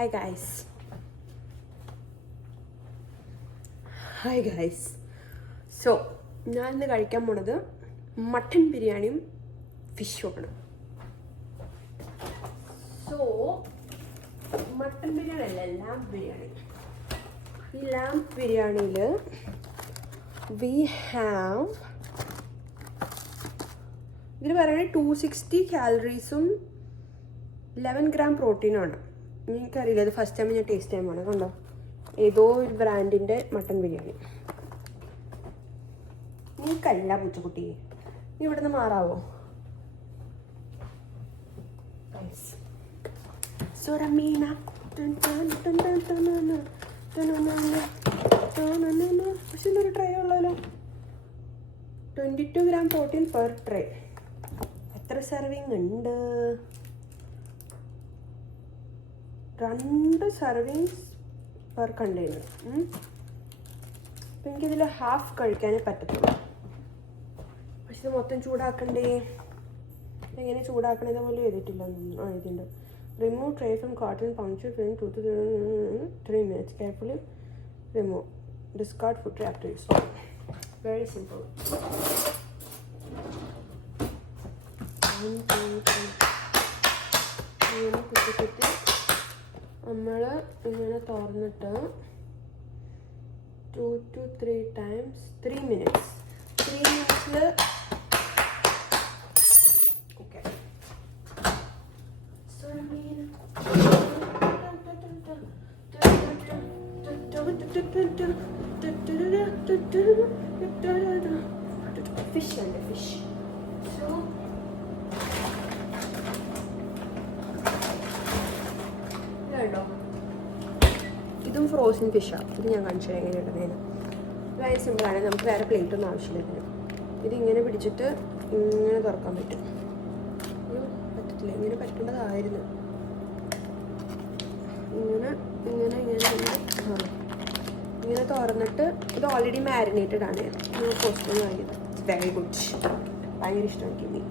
Hi guys. So ഞാൻ ഇന്ന് കഴിക്കാൻ പോണത് മട്ടൻ ബിരിയാണിയും ഫിഷുമാണ്. സോ മട്ടൻ ബിരിയാണി അല്ല, ലാംബ് ബിരിയാണി. ഈ ലാംബ് ബിരിയാണിയിൽ വി ഹാവ്, ഇതിൽ പറയുന്നത് 260 കാലറീസും 11 ഗ്രാം പ്രോട്ടീനുമാണ്. എനിക്കറിയില്ല, ഇത് ഫസ്റ്റ് ടൈം ഞാൻ ടേസ്റ്റ് ചെയ്യാൻ പോണത്. കണ്ടോ, ഏതോ ഒരു ബ്രാൻഡിൻ്റെ മട്ടൻ ബിരിയാണി. നീ കല്ല പൂച്ചക്കുട്ടി, നീ ഇവിടെ നിന്ന് മാറാവോ? സൊറമീന പക്ഷെ ഇതൊരു ട്രേ ഉള്ളല്ലോ. 22 ഗ്രാം പ്രോട്ടീൻ പെർ ട്രേ. എത്ര സെർവിങ് ഉണ്ട്? 2 സെർവിങ്സ് പെർ കണ്ടെയ്നർ. അപ്പം എനിക്കിതിൽ ഹാഫ് കഴിക്കാനേ പറ്റത്തുള്ളൂ. പക്ഷെ ഇത് മൊത്തം ചൂടാക്കണ്ടേ? എങ്ങനെ ചൂടാക്കണത് പോലെ എഴുതിയിട്ടില്ല. എഴുതിയിട്ടുണ്ട്. Remove tray from cotton pouch 2 to 3 minutes. Carefully remove. Discard food tray after use. Very simple. 1 2 3 ഇങ്ങനെ കുത്തി നമ്മൾ ഇങ്ങനെ തുറന്നിട്ട് 2 to 3 times 3 minutes. 3 minutes. Okay. Fish and fish. So ഇതുണ്ടോ, ഇതും ഫ്രോസൺ ഫിഷാണ്. ഇത് ഞാൻ കാണിച്ചു എങ്ങനെ ഇടുന്നതിന്. വളരെ സിമ്പിളാണ്. നമുക്ക് വേറെ പ്ലേറ്റ് ഒന്നും ആവശ്യമില്ല. ഇത് ഇങ്ങനെ പിടിച്ചിട്ട് ഇങ്ങനെ തുറക്കാൻ പറ്റും. പറ്റത്തില്ല, ഇങ്ങനെ പറ്റേണ്ടതായിരുന്നു. ഇങ്ങനെ ഇങ്ങനെ ഇങ്ങനെ ഇങ്ങനെ തുറന്നിട്ട്, ഇത് ഓൾറെഡി മാരിനേറ്റഡ് ആണ്. ഞാൻ പോസ്റ്റ് വാങ്ങിയത്. It's very good. ഭയങ്കര ഇഷ്ടമാണ് എനിക്ക് മീൻ.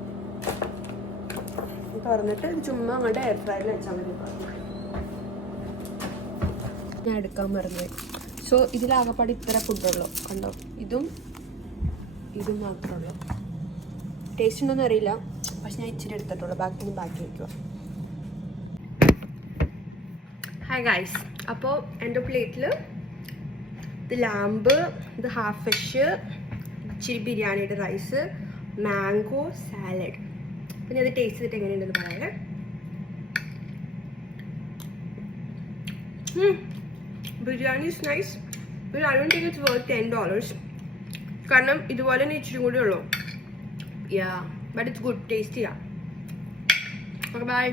തുറന്നിട്ട് ഇത് ചുമ്മാ അങ്ങോട്ട് എയർ ഫ്രയറിൽ വെച്ചാൽ മതി. ഞാൻ എടുക്കാൻ മറന്നുപോയി. സോ ഇതിലാകപ്പാട് ഇത്ര ഫുഡുള്ളൂ. കണ്ടോ, ഇതും മാത്രമേ ഉള്ളൂ. ടേസ്റ്റ് ഉണ്ടോയെന്ന് അറിയില്ല, പക്ഷെ ഞാൻ ഇച്ചിരി എടുത്തിട്ടുള്ളൂ. ബാക്കി വയ്ക്കുക. Hi guys. അപ്പോൾ എൻ്റെ പ്ലേറ്റിൽ ഇത് ലാമ്പ്, ഇത് ഹാഫ് ഫിഷ്, ഇച്ചിരി ബിരിയാണിയുടെ റൈസ്, മാംഗോ സാലഡ്. അപ്പം ഞാൻ അത് ടേസ്റ്റ് ചെയ്തിട്ട് എങ്ങനെയുണ്ടെന്ന് പറയാം. Biryani is nice. But I don't think it's worth $10. കാരണം ഇതുപോലെ തന്നെ ഇച്ചിരി കൂടി ഉള്ളൂ. Yeah, but it's good. ടേസ്റ്റിയാ. Okay, by.